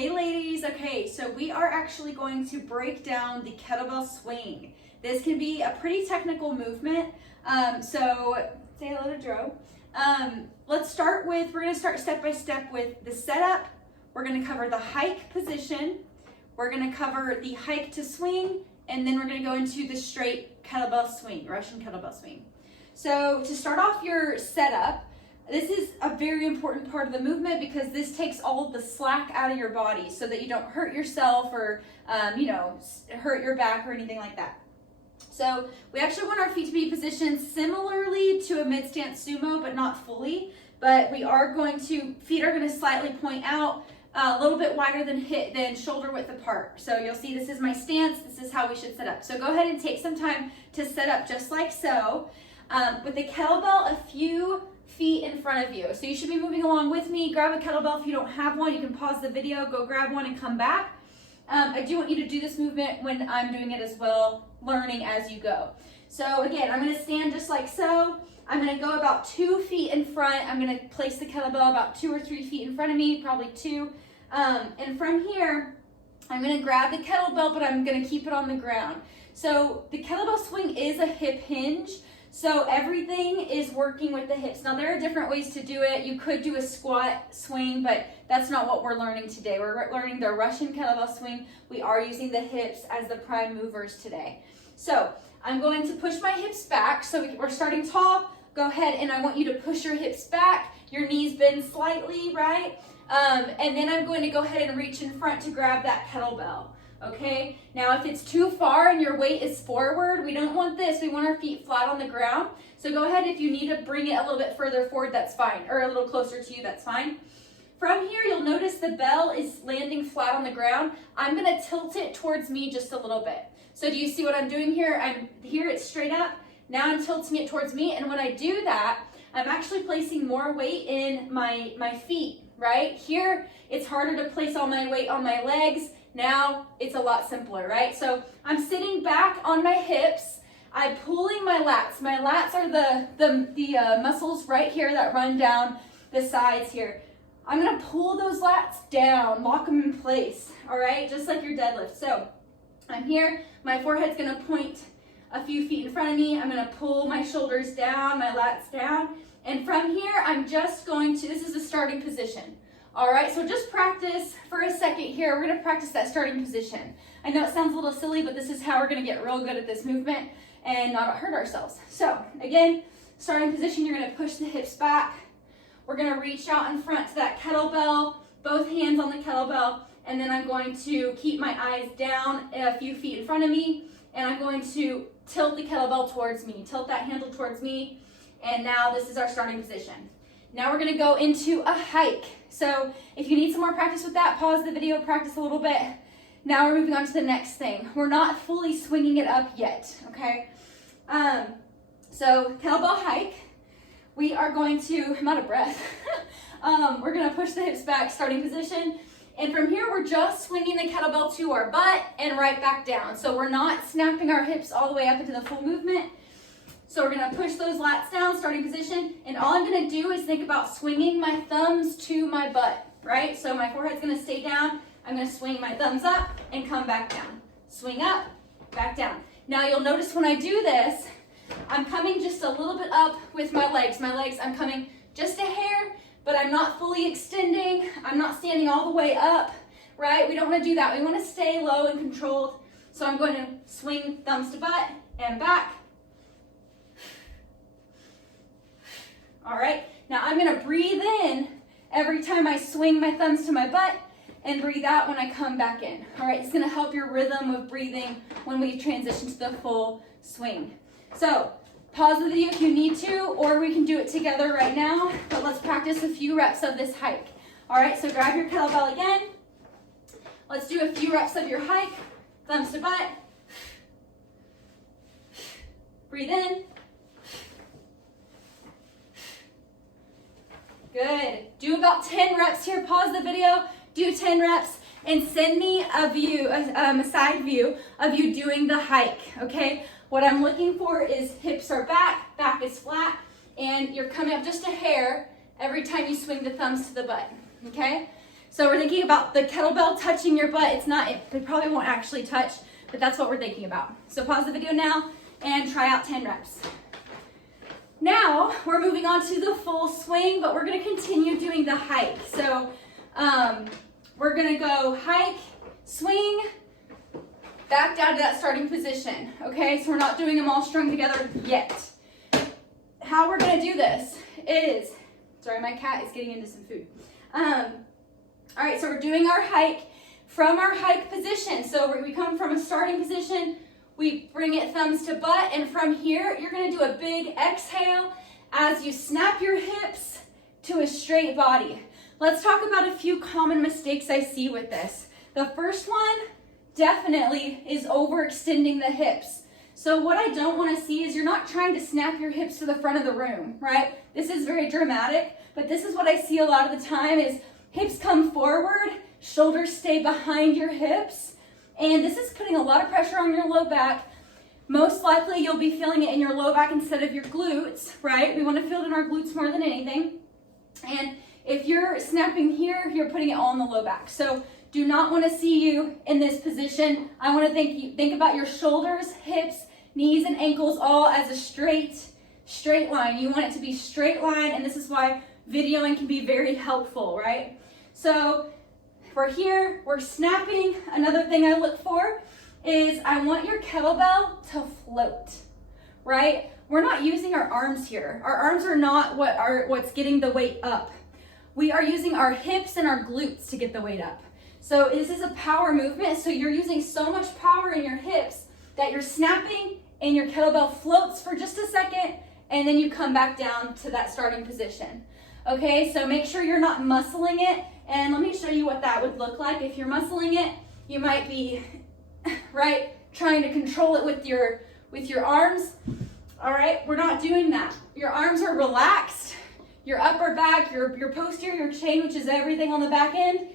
Hey ladies, okay, so we are actually going to break down the kettlebell swing. This can be a pretty technical movement, so say hello to Dro. Let's start with, we're gonna start step by step with the setup. We're gonna cover the hike position. We're gonna cover the hike to swing, and then we're gonna go into the straight kettlebell swing, Russian kettlebell swing. So to start off your setup, this is a very important part of the movement because this takes all of the slack out of your body so that you don't hurt yourself or, hurt your back or anything like that. So we actually want our feet to be positioned similarly to a mid-stance sumo, but not fully. But we are going to, feet are going to slightly point out a little bit wider than shoulder width apart. So you'll see this is my stance. This is how we should set up. So go ahead and take some time to set up just like so. With the kettlebell a few feet in front of you. So you should be moving along with me. Grab a kettlebell if you don't have one. You can pause the video, go grab one and come back. I do want you to do this movement when I'm doing it as well, learning as you go. So again, I'm going to stand just like so. I'm going to go about 2 feet in front. I'm going to place the kettlebell about 2 or 3 feet in front of me, probably 2. And from here, I'm going to grab the kettlebell, but I'm going to keep it on the ground. So the kettlebell swing is a hip hinge. So everything is working with the hips. Now there are different ways to do it. You could do a squat swing, but that's not what we're learning today. We're learning the Russian kettlebell swing. We are using the hips as the prime movers today. So I'm going to push my hips back. So we're starting tall. Go ahead and I want you to push your hips back. Your knees bend slightly, right? And then I'm going to go ahead and reach in front to grab that kettlebell. Okay, now if it's too far and your weight is forward, we don't want this. We want our feet flat on the ground. So go ahead, if you need to bring it a little bit further forward, that's fine, or a little closer to you, that's fine. From here, you'll notice the bell is landing flat on the ground. I'm gonna tilt it towards me just a little bit. So do you see what I'm doing here? It's straight up. Now I'm tilting it towards me, and when I do that, I'm actually placing more weight in my feet, right? Here, it's harder to place all my weight on my legs. Now it's a lot simpler, right? So I'm sitting back on my hips. I'm pulling my lats. My lats are the muscles right here that run down the sides here. I'm gonna pull those lats down, lock them in place, all right? Just like your deadlift. So I'm here, my forehead's gonna point a few feet in front of me. I'm gonna pull my shoulders down, my lats down. And from here, I'm just going to, this is the starting position. All right, so just practice for a second here. We're gonna practice that starting position. I know it sounds a little silly, but this is how we're gonna get real good at this movement and not hurt ourselves. So again, starting position, you're gonna push the hips back. We're gonna reach out in front to that kettlebell, both hands on the kettlebell, and then I'm going to keep my eyes down a few feet in front of me, and I'm going to tilt the kettlebell towards me, tilt that handle towards me, and now this is our starting position. Now we're gonna go into a hike. So if you need some more practice with that, pause the video, practice a little bit. Now we're moving on to the next thing. We're not fully swinging it up yet, okay? So kettlebell hike. We are going to, I'm out of breath. We're gonna push the hips back, starting position. And from here, we're just swinging the kettlebell to our butt and right back down. So we're not snapping our hips all the way up into the full movement. So we're gonna push those lats down, starting position, and all I'm gonna do is think about swinging my thumbs to my butt, right? So my forehead's gonna stay down. I'm gonna swing my thumbs up and come back down. Swing up, back down. Now you'll notice when I do this, I'm coming just a little bit up with my legs. I'm coming just a hair, but I'm not fully extending. I'm not standing all the way up, right? We don't wanna do that. We wanna stay low and controlled. So I'm going to swing thumbs to butt and back. All right, now I'm gonna breathe in every time I swing my thumbs to my butt and breathe out when I come back in. All right, it's gonna help your rhythm of breathing when we transition to the full swing. So pause the video if you need to, or we can do it together right now, but let's practice a few reps of this hike. All right, so grab your kettlebell again. Let's do a few reps of your hike, thumbs to butt. Breathe in. Good. Do about 10 reps here. Pause the video, do 10 reps, and send me a side view of you doing the hike, okay? What I'm looking for is hips are back, back is flat, and you're coming up just a hair every time you swing the thumbs to the butt, okay? So we're thinking about the kettlebell touching your butt. It's not, it probably won't actually touch, but that's what we're thinking about. So pause the video now and try out 10 reps. Now we're moving on to the full swing, but we're gonna continue doing the hike. So we're gonna go hike, swing, back down to that starting position. Okay, so we're not doing them all strung together yet. How we're gonna do this is, sorry, my cat is getting into some food. All right, so we're doing our hike from our hike position. So we come from a starting position, we bring it thumbs to butt, and from here, you're gonna do a big exhale as you snap your hips to a straight body. Let's talk about a few common mistakes I see with this. The first one definitely is overextending the hips. So what I don't wanna see is you're not trying to snap your hips to the front of the room, right? This is very dramatic, but this is what I see a lot of the time is hips come forward, shoulders stay behind your hips, and this is putting a lot of pressure on your low back. Most likely you'll be feeling it in your low back instead of your glutes, right? We want to feel it in our glutes more than anything. And if you're snapping here, you're putting it all in the low back. So do not want to see you in this position. I want to think about your shoulders, hips, knees, and ankles all as a straight line. You want it to be straight line, and this is why videoing can be very helpful, right? So we're here, we're snapping. Another thing I look for is I want your kettlebell to float, right? We're not using our arms here. Our arms are not what's getting the weight up. We are using our hips and our glutes to get the weight up. So this is a power movement, so you're using so much power in your hips that you're snapping and your kettlebell floats for just a second, and then you come back down to that starting position. Okay, so make sure you're not muscling it, and let me show you what that would look like. If you're muscling it, you might be, right, trying to control it with your arms. All right, we're not doing that. Your arms are relaxed. Your upper back, your posterior chain, which is everything on the back end,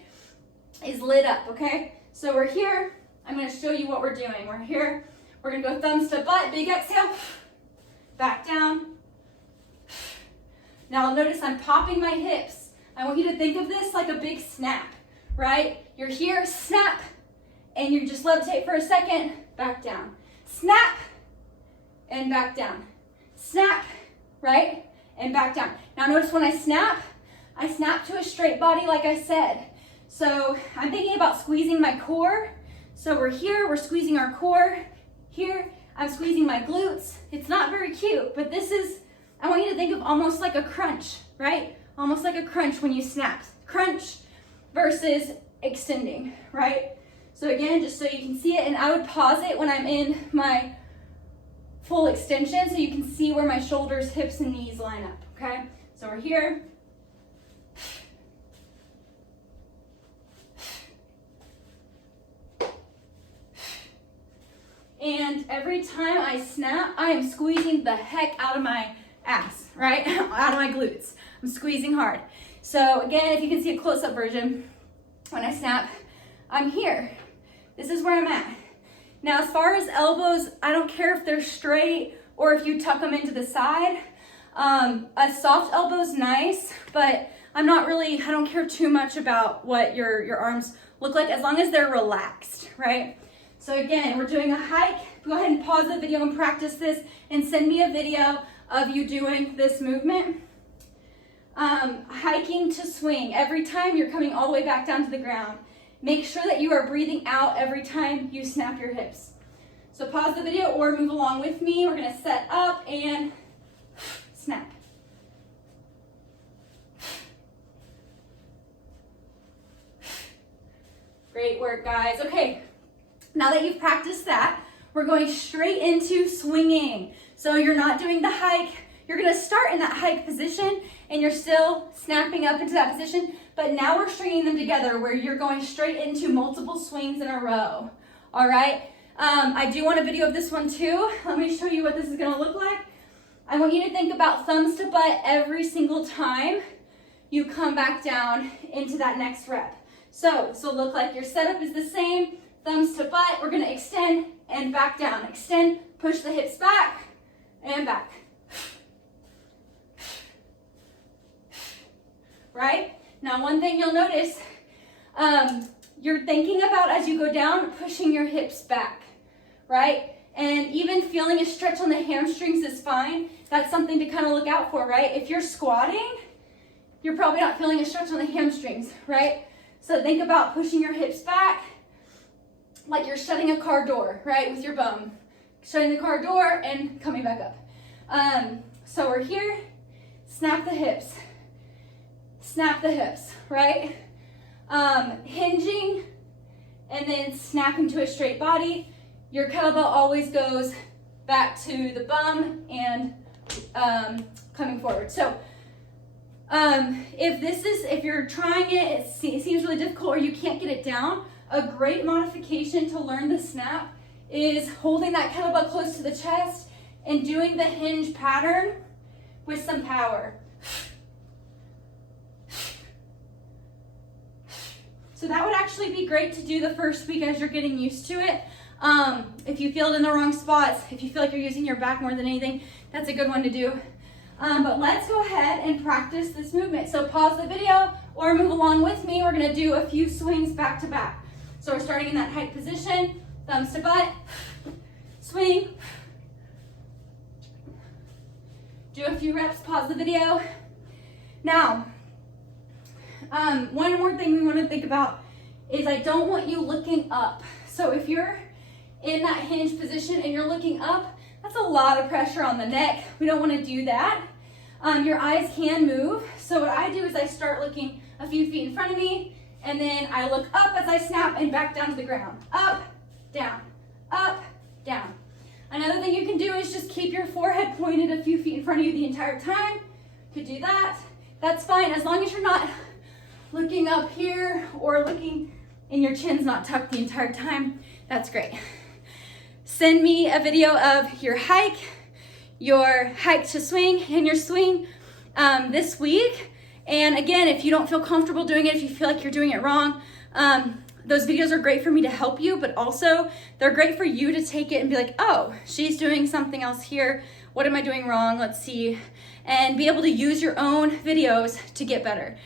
is lit up, okay? So we're here. I'm gonna show you what we're doing. We're here. We're gonna go thumbs to butt, big exhale, back down. Now notice I'm popping my hips. I want you to think of this like a big snap, right? You're here, snap, and you just levitate for a second, back down. Snap, and back down. Snap, right? And back down. Now notice when I snap to a straight body like I said. So I'm thinking about squeezing my core. So we're here, we're squeezing our core. Here, I'm squeezing my glutes. It's not very cute, but this is, I want you to think of almost like a crunch, right? Almost like a crunch when you snap. Crunch versus extending, right? So again, just so you can see it, and I would pause it when I'm in my full extension so you can see where my shoulders, hips, and knees line up, okay? So we're here. And every time I snap, I am squeezing the heck out of my ass, right? Out of my glutes. I'm squeezing hard. So again, if you can see a close-up version, when I snap, I'm here. This is where I'm at. Now, as far as elbows, I don't care if they're straight or if you tuck them into the side. A soft elbow's nice, but I don't care too much about what your arms look like as long as they're relaxed, right? So again, we're doing a hike. Go ahead and pause the video and practice this and send me a video of you doing this movement. Hiking to swing. Every time you're coming all the way back down to the ground. Make sure that you are breathing out every time you snap your hips. So pause the video or move along with me. We're gonna set up and snap. Great work, guys. Okay, now that you've practiced that, we're going straight into swinging. So you're not doing the hike. You're gonna start in that hike position and you're still snapping up into that position, but now we're stringing them together where you're going straight into multiple swings in a row. All right, I do want a video of this one too. Let me show you what this is gonna look like. I want you to think about thumbs to butt every single time you come back down into that next rep. So this will look like your setup is the same, thumbs to butt. We're gonna extend and back down. Extend, push the hips back and back. Right? Now one thing you'll notice, You're thinking about, as you go down, pushing your hips back, right? And even feeling a stretch on the hamstrings is fine. That's something to kind of look out for, right? If you're squatting, you're probably not feeling a stretch on the hamstrings, right? So think about pushing your hips back like you're shutting a car door, right? With your bum. Shutting the car door and coming back up. So we're here, snap the hips, right? Hinging and then snapping to a straight body. Your kettlebell always goes back to the bum and coming forward. So if you're trying it seems really difficult or you can't get it down, a great modification to learn the snap is holding that kettlebell close to the chest and doing the hinge pattern with some power. So that would actually be great to do the first week as you're getting used to it. If you feel it in the wrong spots, if you feel like you're using your back more than anything, that's a good one to do. But let's go ahead and practice this movement. So pause the video or move along with me. We're gonna do a few swings back to back. So we're starting in that hike position, thumbs to butt, swing. Do a few reps, pause the video. Now, one more thing we want to think about is I don't want you looking up. So if you're in that hinge position and you're looking up, that's a lot of pressure on the neck. We don't want to do that. Your eyes can move. So what I do is I start looking a few feet in front of me, and then I look up as I snap and back down to the ground. Up, down, up, down. Another thing you can do is just keep your forehead pointed a few feet in front of you the entire time. Could do that. That's fine as long as you're not looking up here or looking and your chin's not tucked the entire time. That's great. Send me a video of your hike to swing, and your swing this week. And again, if you don't feel comfortable doing it, if you feel like you're doing it wrong, those videos are great for me to help you, but also they're great for you to take it and be like, oh, she's doing something else here. What am I doing wrong? Let's see. And be able to use your own videos to get better.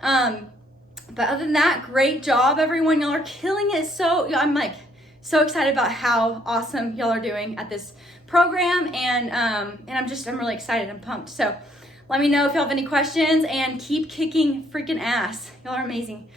But other than that, great job, everyone. Y'all are killing it. I'm like so excited about how awesome y'all are doing at this program. And I'm really excited and pumped. So let me know if y'all have any questions and keep kicking freaking ass. Y'all are amazing.